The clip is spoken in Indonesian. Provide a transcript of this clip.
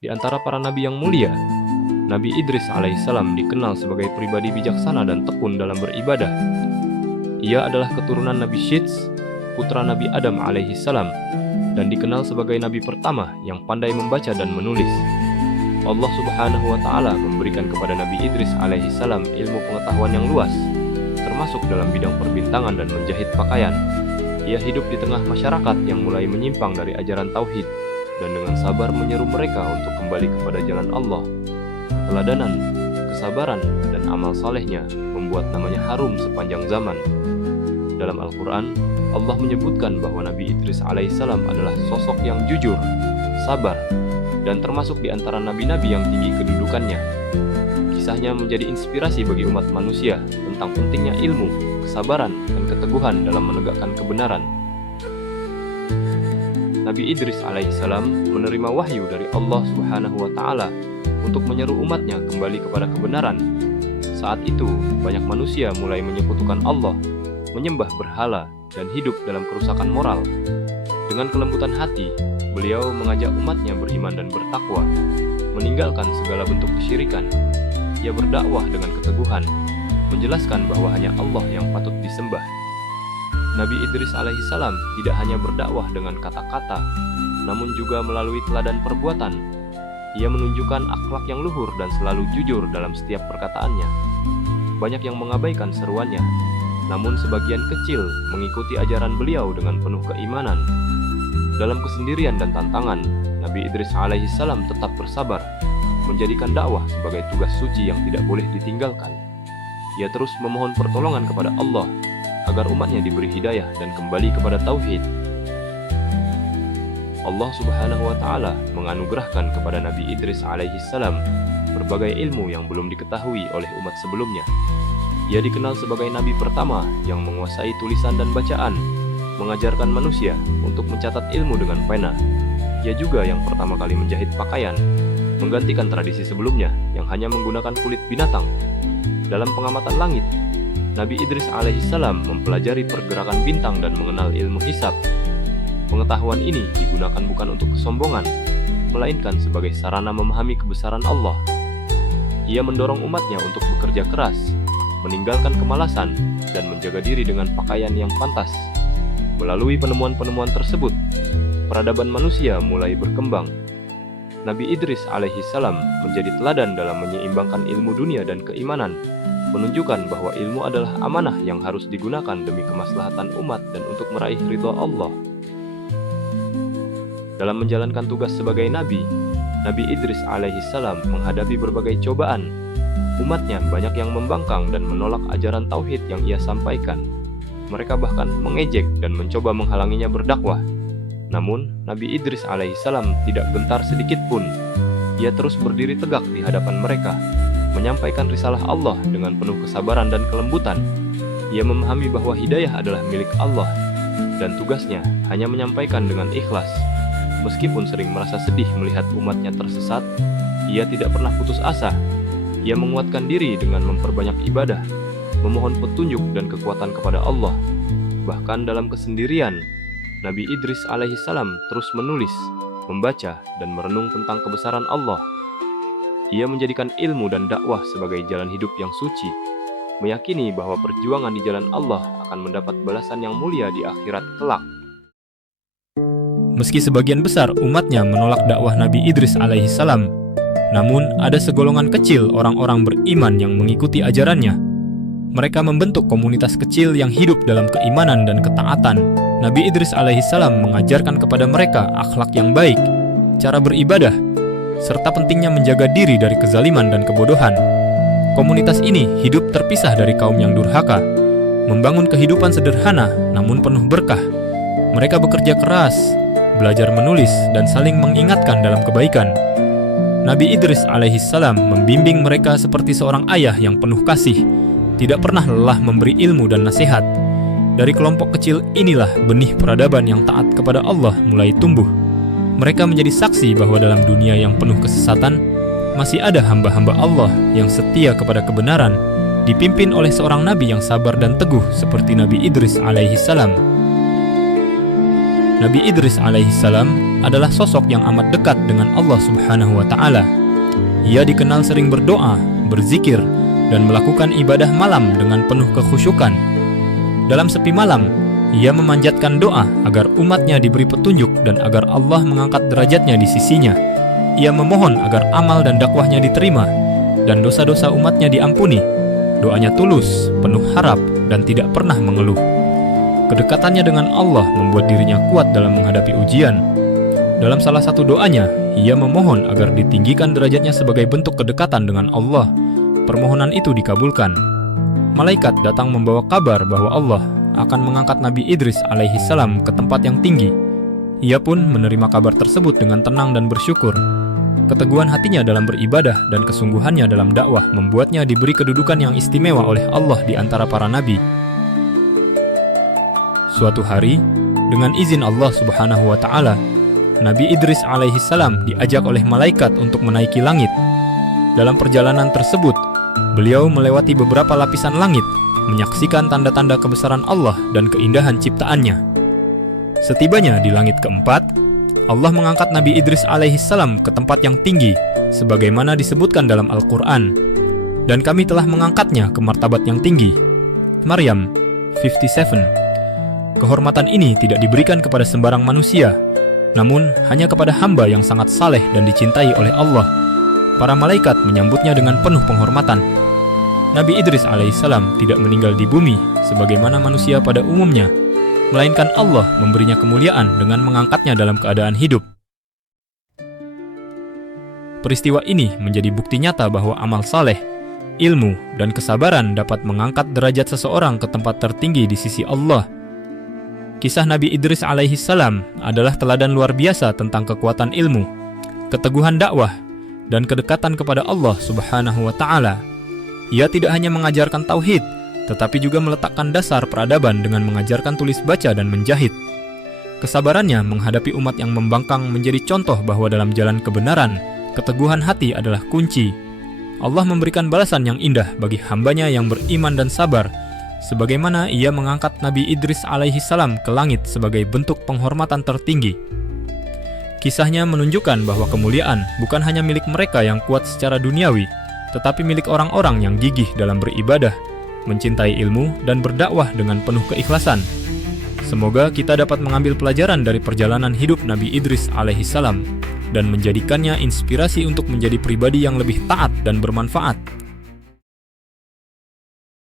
Di antara para nabi yang mulia, Nabi Idris alaihissalam dikenal sebagai pribadi bijaksana dan tekun dalam beribadah. Ia adalah keturunan Nabi Syits, putra Nabi Adam alaihissalam, dan dikenal sebagai nabi pertama yang pandai membaca dan menulis. Allah Subhanahu wa Ta'ala memberikan kepada Nabi Idris alaihissalam ilmu pengetahuan yang luas, termasuk dalam bidang perbintangan dan menjahit pakaian. Ia hidup di tengah masyarakat yang mulai menyimpang dari ajaran tauhid, dan dengan sabar menyeru mereka untuk kembali kepada jalan Allah. Keteladanan, kesabaran, dan amal salehnya membuat namanya harum sepanjang zaman. Dalam Al-Quran, Allah menyebutkan bahwa Nabi Idris alaihissalam adalah sosok yang jujur, sabar, dan termasuk di antara nabi-nabi yang tinggi kedudukannya. Kisahnya menjadi inspirasi bagi umat manusia tentang pentingnya ilmu, kesabaran, dan keteguhan dalam menegakkan kebenaran. Nabi Idris alaihissalam menerima wahyu dari Allah Subhanahu wa Ta'ala untuk menyeru umatnya kembali kepada kebenaran. Saat itu, banyak manusia mulai menyekutukan Allah, menyembah berhala, dan hidup dalam kerusakan moral. Dengan kelembutan hati, beliau mengajak umatnya beriman dan bertakwa, meninggalkan segala bentuk kesyirikan. Ia berdakwah dengan keteguhan, menjelaskan bahwa hanya Allah yang patut disembah. Nabi Idris alaihissalam tidak hanya berdakwah dengan kata-kata, namun juga melalui teladan perbuatan. Ia menunjukkan akhlak yang luhur dan selalu jujur dalam setiap perkataannya. Banyak yang mengabaikan seruannya, namun sebagian kecil mengikuti ajaran beliau dengan penuh keimanan. Dalam kesendirian dan tantangan, Nabi Idris alaihissalam tetap bersabar, menjadikan dakwah sebagai tugas suci yang tidak boleh ditinggalkan. Ia terus memohon pertolongan kepada Allah agar umatnya diberi hidayah dan kembali kepada tauhid. Allah Subhanahu wa Ta'ala menganugerahkan kepada Nabi Idris alaihissalam berbagai ilmu yang belum diketahui oleh umat sebelumnya. Ia dikenal sebagai nabi pertama yang menguasai tulisan dan bacaan, mengajarkan manusia untuk mencatat ilmu dengan pena. Ia juga yang pertama kali menjahit pakaian, menggantikan tradisi sebelumnya yang hanya menggunakan kulit binatang. Dalam pengamatan langit, Nabi Idris alaihissalam mempelajari pergerakan bintang dan mengenal ilmu hisab. Pengetahuan ini digunakan bukan untuk kesombongan, melainkan sebagai sarana memahami kebesaran Allah. Ia mendorong umatnya untuk bekerja keras, meninggalkan kemalasan, dan menjaga diri dengan pakaian yang pantas. Melalui penemuan-penemuan tersebut, peradaban manusia mulai berkembang. Nabi Idris alaihissalam menjadi teladan dalam menyeimbangkan ilmu dunia dan keimanan, menunjukkan bahwa ilmu adalah amanah yang harus digunakan demi kemaslahatan umat dan untuk meraih ridha Allah. Dalam menjalankan tugas sebagai nabi, Nabi Idris alaihissalam menghadapi berbagai cobaan. Umatnya banyak yang membangkang dan menolak ajaran tauhid yang ia sampaikan. Mereka bahkan mengejek dan mencoba menghalanginya berdakwah. Namun, Nabi Idris alaihissalam tidak gentar sedikit pun. Ia terus berdiri tegak di hadapan mereka, menyampaikan risalah Allah dengan penuh kesabaran dan kelembutan. Ia memahami bahwa hidayah adalah milik Allah, dan tugasnya hanya menyampaikan dengan ikhlas. Meskipun sering merasa sedih melihat umatnya tersesat, ia tidak pernah putus asa. Ia menguatkan diri dengan memperbanyak ibadah, memohon petunjuk dan kekuatan kepada Allah. Bahkan dalam kesendirian, Nabi Idris alaihissalam terus menulis, membaca, dan merenung tentang kebesaran Allah. Ia menjadikan ilmu dan dakwah sebagai jalan hidup yang suci, meyakini bahwa perjuangan di jalan Allah akan mendapat balasan yang mulia di akhirat kelak. Meski sebagian besar umatnya menolak dakwah Nabi Idris alaihissalam, namun ada segolongan kecil orang-orang beriman yang mengikuti ajarannya. Mereka membentuk komunitas kecil yang hidup dalam keimanan dan ketaatan. Nabi Idris alaihissalam mengajarkan kepada mereka akhlak yang baik, cara beribadah, serta pentingnya menjaga diri dari kezaliman dan kebodohan. Komunitas ini hidup terpisah dari kaum yang durhaka, membangun kehidupan sederhana namun penuh berkah. Mereka bekerja keras, belajar menulis, dan saling mengingatkan dalam kebaikan. Nabi Idris alaihissalam membimbing mereka seperti seorang ayah yang penuh kasih, tidak pernah lelah memberi ilmu dan nasihat. Dari kelompok kecil inilah benih peradaban yang taat kepada Allah mulai tumbuh. Mereka menjadi saksi bahwa dalam dunia yang penuh kesesatan, masih ada hamba-hamba Allah yang setia kepada kebenaran, dipimpin oleh seorang nabi yang sabar dan teguh seperti Nabi Idris alaihissalam. Nabi Idris alaihissalam adalah sosok yang amat dekat dengan Allah Subhanahu wa Ta'ala. Ia dikenal sering berdoa, berzikir, dan melakukan ibadah malam dengan penuh kekhusyukan. Dalam sepi malam, ia memanjatkan doa agar umatnya diberi petunjuk dan agar Allah mengangkat derajatnya di sisinya. Ia memohon agar amal dan dakwahnya diterima dan dosa-dosa umatnya diampuni. Doanya tulus, penuh harap, dan tidak pernah mengeluh. Kedekatannya dengan Allah membuat dirinya kuat dalam menghadapi ujian. Dalam salah satu doanya, ia memohon agar ditinggikan derajatnya sebagai bentuk kedekatan dengan Allah. Permohonan itu dikabulkan. Malaikat datang membawa kabar bahwa Allah akan mengangkat Nabi Idris alaihissalam ke tempat yang tinggi. Ia pun menerima kabar tersebut dengan tenang dan bersyukur. Keteguhan hatinya dalam beribadah dan kesungguhannya dalam dakwah membuatnya diberi kedudukan yang istimewa oleh Allah di antara para nabi. Suatu hari, dengan izin Allah Subhanahu wa Ta'ala, Nabi Idris alaihissalam diajak oleh malaikat untuk menaiki langit. Dalam perjalanan tersebut, beliau melewati beberapa lapisan langit, menyaksikan tanda-tanda kebesaran Allah dan keindahan ciptaannya. Setibanya di langit keempat, Allah mengangkat Nabi Idris alaihissalam ke tempat yang tinggi, sebagaimana disebutkan dalam Al-Quran. Dan kami telah mengangkatnya ke martabat yang tinggi. Maryam 57. Kehormatan ini tidak diberikan kepada sembarang manusia, namun hanya kepada hamba yang sangat saleh dan dicintai oleh Allah. Para malaikat menyambutnya dengan penuh penghormatan. Nabi Idris alaihissalam tidak meninggal di bumi sebagaimana manusia pada umumnya, melainkan Allah memberinya kemuliaan dengan mengangkatnya dalam keadaan hidup. Peristiwa ini menjadi bukti nyata bahwa amal saleh, ilmu, dan kesabaran dapat mengangkat derajat seseorang ke tempat tertinggi di sisi Allah. Kisah Nabi Idris alaihissalam adalah teladan luar biasa tentang kekuatan ilmu, keteguhan dakwah, dan kedekatan kepada Allah Subhanahu wa Ta'ala. Ia tidak hanya mengajarkan tauhid, tetapi juga meletakkan dasar peradaban dengan mengajarkan tulis baca dan menjahit. Kesabarannya menghadapi umat yang membangkang menjadi contoh bahwa dalam jalan kebenaran, keteguhan hati adalah kunci. Allah memberikan balasan yang indah bagi hambanya yang beriman dan sabar, sebagaimana ia mengangkat Nabi Idris alaihissalam ke langit sebagai bentuk penghormatan tertinggi. Kisahnya menunjukkan bahwa kemuliaan bukan hanya milik mereka yang kuat secara duniawi, tetapi milik orang-orang yang gigih dalam beribadah, mencintai ilmu, dan berdakwah dengan penuh keikhlasan. Semoga kita dapat mengambil pelajaran dari perjalanan hidup Nabi Idris alaihissalam dan menjadikannya inspirasi untuk menjadi pribadi yang lebih taat dan bermanfaat.